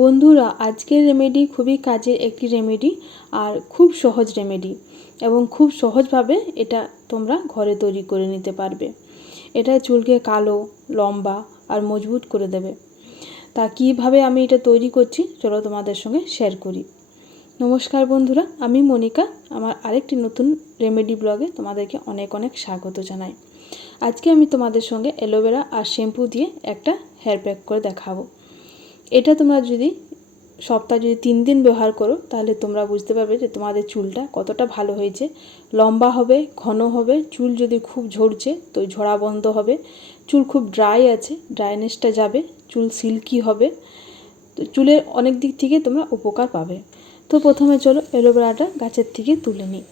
বন্ধুরা, আজকের রেমেডি খুবই কাজের একটি রেমেডি আর খুব সহজ রেমেডি এবং খুব সহজভাবে এটা তোমরা ঘরে তৈরি করে নিতে পারবে। এটা চুলকে কালো, লম্বা আর মজবুত করে দেবে। তা কীভাবে আমি এটা তৈরি করছি চলো তোমাদের সঙ্গে শেয়ার করি। নমস্কার বন্ধুরা, আমি মনিকা। আমার আরেকটি নতুন রেমেডি ব্লগে তোমাদেরকে অনেক অনেক স্বাগত জানাই। আজকে আমি তোমাদের সঙ্গে অ্যালোভেরা আর শ্যাম্পু দিয়ে একটা হেয়ার প্যাক করে দেখাবো। এটা তোমরা যদি সপ্তাহে 3 দিন ব্যবহার করো তাহলে তোমরা বুঝতে পারবে যে তোমাদের চুলটা কতটা ভালো হয়েছে, লম্বা হবে, ঘন হবে। চুল যদি খুব ঝরছে তো ঝরা বন্ধ হবে, চুল খুব ড্রাই আছে ড্রাইনেসটা যাবে, চুল সিল্কি হবে। তো চুলের অনেক দিক থেকে তোমরা উপকার পাবে। তো প্রথমে চলো অ্যালোভেরাটা গাছের থেকে তুলে নিই।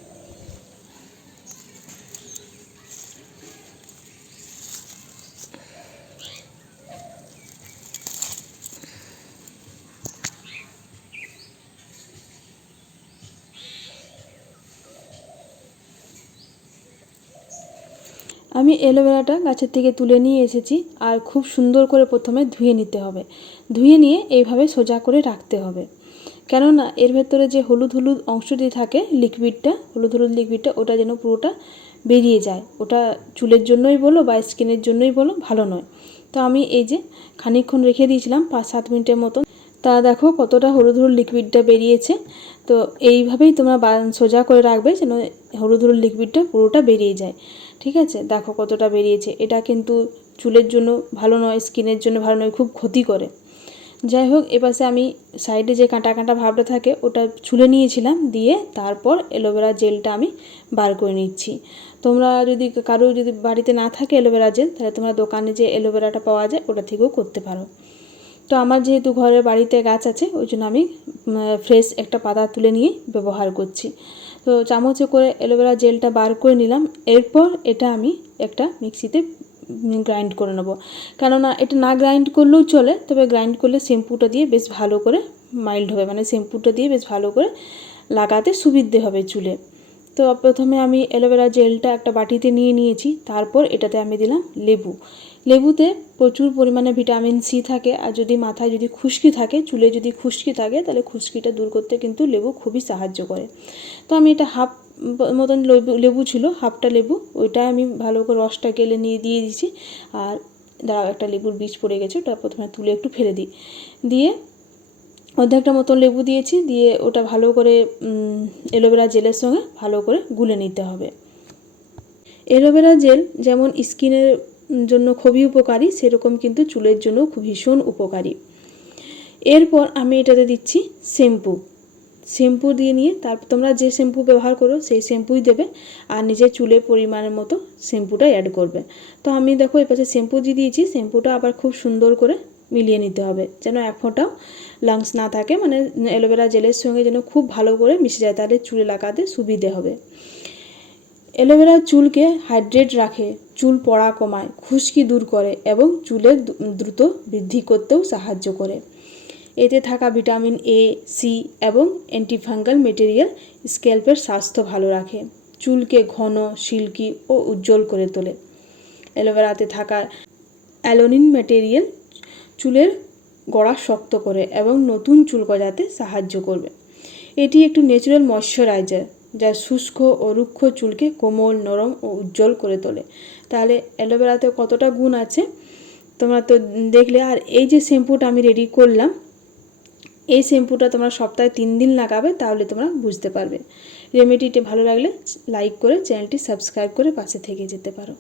আমি অ্যালোভেরাটা গাছের থেকে তুলে নিয়ে এসেছি আর খুব সুন্দর করে প্রথমে ধুয়ে নিতে হবে। ধুয়ে নিয়ে এইভাবে সোজা করে রাখতে হবে, কেননা এর ভেতরে যে হলুদ হলুদ অংশটি থাকে হলুদ হলুদ লিকুইডটা ওটা যেন পুরোটা বেরিয়ে যায়। ওটা চুলের জন্যই বলো বা স্কিনের জন্যই বলো ভালো নয়। তো আমি এই যে খানিকক্ষণ রেখে দিয়েছিলাম 5-7 মিনিটের মতো। তা দেখো কতটা হলুদ হলুদ লিকুইডটা বেরিয়েছে। তো এইভাবেই তোমরা সোজা করে রাখবে যেন হলুদ হলুদ লিকুইডটা পুরোটা বেরিয়ে যায়। ঠিক আছে, দেখো কতটা বেরিয়েছে। এটা কিন্তু চুলের জন্য ভালো নয়, স্কিনের জন্য ভালো নয়, খুব ক্ষতি করে। যাই হোক, এপাশে আমি সাইডে যে কাঁটা কাঁটা ভাবটা থাকে ওটা ছুলে নিয়েছিলাম, দিয়ে তারপর অ্যালোভেরা জেলটা আমি বার করে নিচ্ছি। তোমরা যদি কারো যদি বাড়িতে না থাকে অ্যালোভেরা জেল, তাহলে তোমরা দোকানে যে অ্যালোভেরাটা পাওয়া যায় ওটা থেকেও করতে পারো। তো আমার যেহেতু ঘরের বাড়িতে গাছ আছে ওই জন্য আমি ফ্রেশ একটা পাতা তুলে নিয়ে ব্যবহার করছি। তো চামচে করে অ্যালোভেরা জেলটা বার করে নিলাম। এরপর এটা আমি একটা মিক্সিতে গ্রাইন্ড করে নেব, কেননা এটা না গ্রাইন্ড করলেও চলে, তবে গ্রাইন্ড করলে শ্যাম্পুটা দিয়ে বেশ ভালো করে মাইল্ড হবে, মানে শ্যাম্পুটা দিয়ে বেশ ভালো করে লাগাতে সুবিধে হবে চুলে। তো প্রথমে আমি অ্যালোভেরা জেলটা একটা বাটিতে নিয়ে নিয়েছি। তারপর এটাতে আমি দিলাম লেবু। লেবুতে প্রচুর পরিমাণে ভিটামিন সি থাকে, আর যদি মাথায় যদি খুশকি থাকে, চুলে যদি খুশকি থাকে, তাহলে খুশকিটা দূর করতে কিন্তু লেবু খুবই সাহায্য করে। তো আমি এটা হাফ মতন লেবু ছিল, হাফটা লেবু, ওইটা আমি ভালো করে রসটা গেলে নিয়ে দিয়ে দিয়েছি। আর দাঁড়াও, একটা লেবুর বীজ পড়ে গেছে, ওটা প্রথমে তুলে একটু ফেলে দিই। দিয়ে অর্ধেকটা মতো লেবু দিয়েছি, দিয়ে ওটা ভালো করে অ্যালোভেরা জেলের সঙ্গে ভালো করে গুলে নিতে হবে। অ্যালোভেরা জেল যেমন স্কিনের জন্য খুবই উপকারী, সেরকম কিন্তু চুলের জন্য খুব ভীষণ উপকারী। এরপর আমি এটাতে দিচ্ছি শ্যাম্পু দিয়ে নিয়ে তারপর তোমরা যে শ্যাম্পু ব্যবহার করো সেই শ্যাম্পুই দেবে, আর নিজের চুলের পরিমাণের মতো শ্যাম্পুটা অ্যাড করবে। তো আমি দেখো এপাশে শ্যাম্পু দিয়ে দিয়েছি, শ্যাম্পুটা আবার খুব সুন্দর করে মিলিয়ে নিতে হবে যেন এক ফোঁটাও লাংস না থাকে, মানে অ্যালোভেরা জেলের সঙ্গে যেন খুব ভালো করে মিশে যায়, তাহলে চুলে লাগাতে সুবিধে হবে। অ্যালোভেরা চুলকে হাইড্রেট রাখে, চুল পড়া কমায়, খুশকি দূর করে এবং চুলের দ্রুত বৃদ্ধি করতেও সাহায্য করে। এতে থাকা ভিটামিন এ, সি এবং অ্যান্টিফাঙ্গাল মেটেরিয়াল স্ক্যাল্পের স্বাস্থ্য ভালো রাখে, চুলকে ঘন, সিল্কি ও উজ্জ্বল করে তোলে। অ্যালোভেরাতে থাকা অ্যালোনিন মেটেরিয়াল চুলের গোড়া শক্ত করে এবং নতুন চুল গজাতে সাহায্য করবে। এটি একটি ন্যাচারাল ময়শ্চারাইজার যা শুষ্ক ও রুক্ষ চুলকে কোমল, নরম ও উজ্জ্বল করে তোলে। তাহলে অ্যালোভেরাতে কতটা গুণ আছে তোমরা তো দেখলে। আর এই যে শ্যাম্পুটা আমি রেডি করলাম, এই শ্যাম্পুটা তোমরা সপ্তাহে 3 দিন লাগাবে, তাহলে তোমরা বুঝতে পারবে। রেমেডিটি ভালো লাগলে লাইক করে চ্যানেলটি সাবস্ক্রাইব করে পাশে থেকে যেতে পারো।